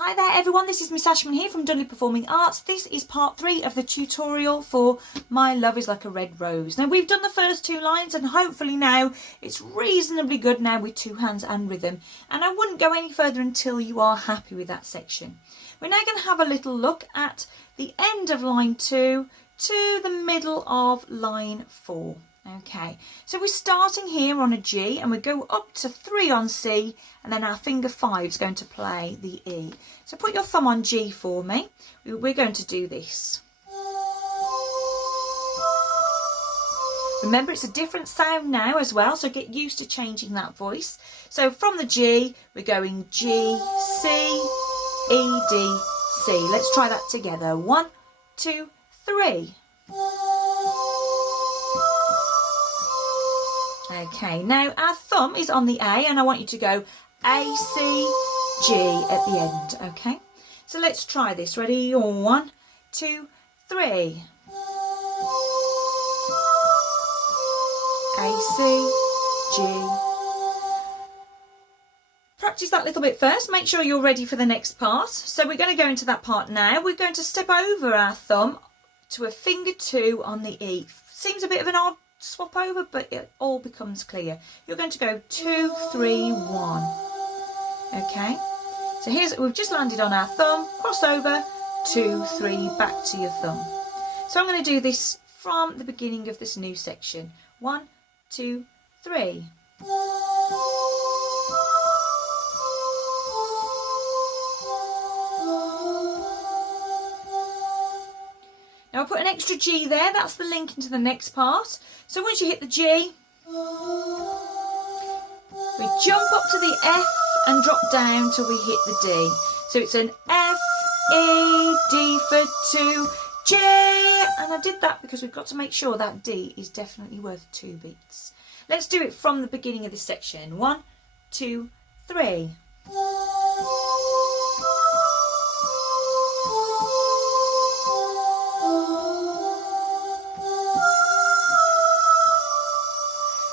Hi there everyone, this is Miss Ashman here from Dudley Performing Arts. This is part 3 of the tutorial for My Love is Like a Red Rose. Now we've done the first 2 lines and hopefully now it's reasonably good now with 2 hands and rhythm. And I wouldn't go any further until you are happy with that section. We're now going to have a little look at the end of line 2 to the middle of line 4. Okay, so we're starting here on a G and we go up to 3 on C and then our finger 5 is going to play the E. So put your thumb on G for me. We're going to do this. Remember, it's a different sound now as well, so get used to changing that voice. So from the G, we're going G, C, E, D, C. Let's try that together. 1, 2, 3. Okay, now our thumb is on the A and I want you to go A, C, G at the end, okay? So let's try this. Ready? 1, 2, 3. A, C, G. Practice that little bit first. Make sure you're ready for the next part. So we're going to go into that part now. We're going to step over our thumb to a finger 2 on the E. Seems a bit of an odd swap over, but it all becomes clear. You're going to go 2, 3, 1. Okay, so we've just landed on our thumb, cross over, 2, 3, back to your thumb. So I'm going to do this from the beginning of this new section. 1, 2, 3. Now I'll put an extra G there, that's the link into the next part. So once you hit the G, we jump up to the F and drop down till we hit the D. So it's an F, E, D for 2, G. And I did that because we've got to make sure that D is definitely worth 2 beats. Let's do it from the beginning of this section. 1, 2, 3.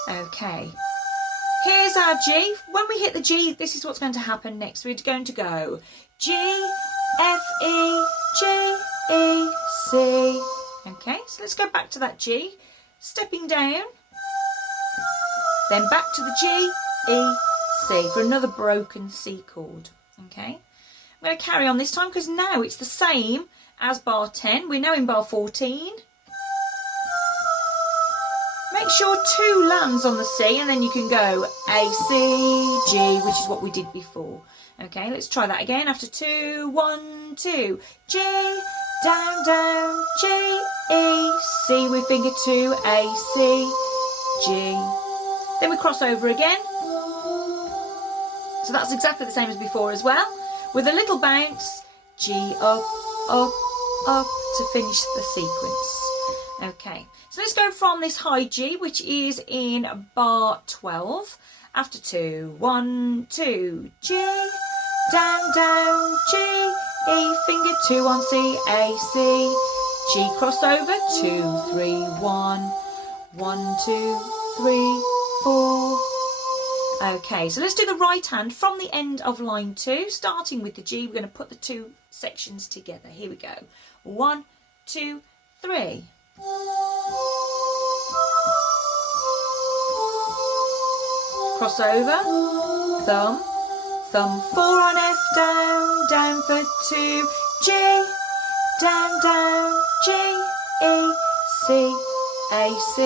Okay, here's our G. When we hit the G, this is what's going to happen next. We're going to go G, F, E, G, E, C. Okay, so let's go back to that G, stepping down, then back to the G, E, C for another broken C chord. Okay, I'm going to carry on this time because now it's the same as bar 10. We're now in bar 14. Make sure 2 lands on the C and then you can go A, C, G, which is what we did before. Okay, let's try that again. After 2, 1, 2, G, down, down, G, E, C with finger 2, A, C, G. Then we cross over again. So that's exactly the same as before as well. With a little bounce, G up, up, up to finish the sequence. Okay, so let's go from this high G, which is in bar 12. After 2, 1, 2, G, down, down, G, E, finger 2 on C, A, C, G, crossover, 2, 3, 1, 1, 2, 3, 4. Okay, so let's do the right hand from the end of line 2, starting with the G. We're going to put the 2 sections together. Here we go. 1, 2, 3. Cross over, thumb, thumb 4 on F, down, down for 2, G, down, down, G, E, C, A, C,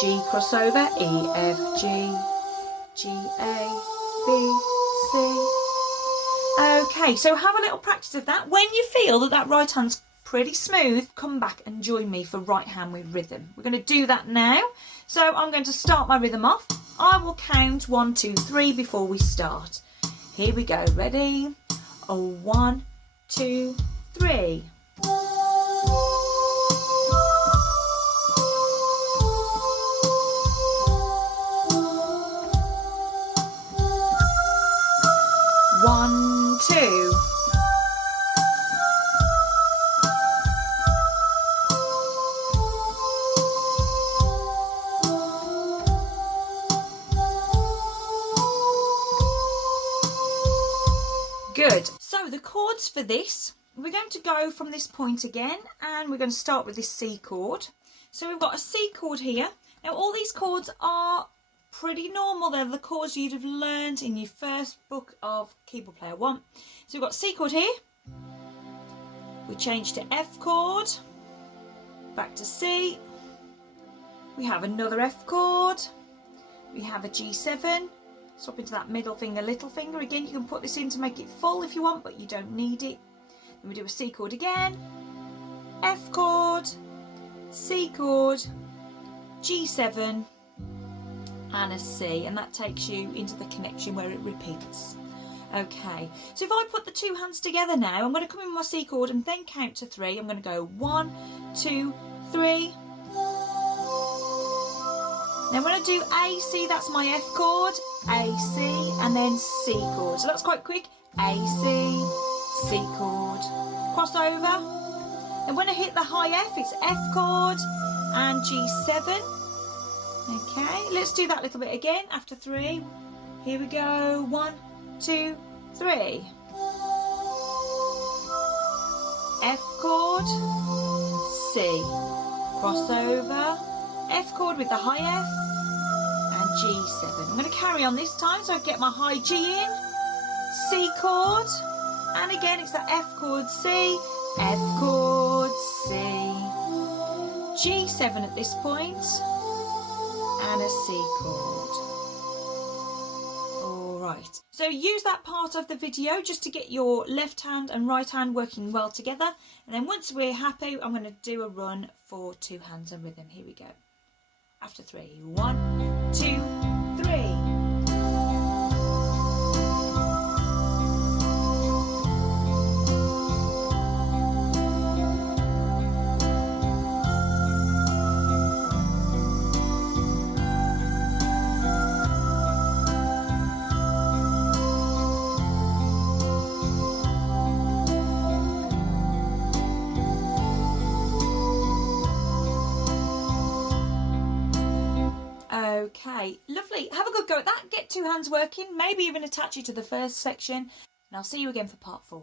G, crossover, E, F, G, G, A, B, C. Okay, so have a little practice of that. When you feel that that right hand's pretty smooth, come back and join me for right hand with rhythm. We're going to do that now. So I'm going to start my rhythm off. I will count 1, 2, 3 before we start. Here we go. Ready? 1, 2, 3. One, 2. Good. So the chords for this, we're going to go from this point again, and we're going to start with this C chord. So we've got a C chord here. Now all these chords are pretty normal. They're the chords you'd have learned in your first book of Keyboard Player 1. So we've got C chord here. We change to F chord, back to C. We have another F chord. We have a G7. Swap into that middle finger, little finger. Again, you can put this in to make it full if you want, but you don't need it. Then we do a C chord again, F chord, C chord, G7, and a C, and that takes you into the connection where it repeats. Okay, so if I put the two hands together now, I'm going to come in with my C chord and then count to 3. I'm going to go 1, 2, 3. Now when I do A, C, that's my F chord, A, C, and then C chord. So that's quite quick. A, C chord. Cross over. And when I hit the high F, it's F chord and G7. Okay, let's do that a little bit again after 3. Here we go. 1, 2, 3. F chord, C. Cross over. F chord with the high F and G7. I'm going to carry on this time, so I get my high G in, C chord, and again it's the F chord, C, F chord, C, G7 at this point, and a C chord. Alright, so use that part of the video just to get your left hand and right hand working well together, and then once we're happy, I'm going to do a run for 2 hands and rhythm. Here we go. After 3, 1, 2, 3. Okay, lovely. Have a good go at that. Get 2 hands working, maybe even attach it to the first section, and I'll see you again for part 4.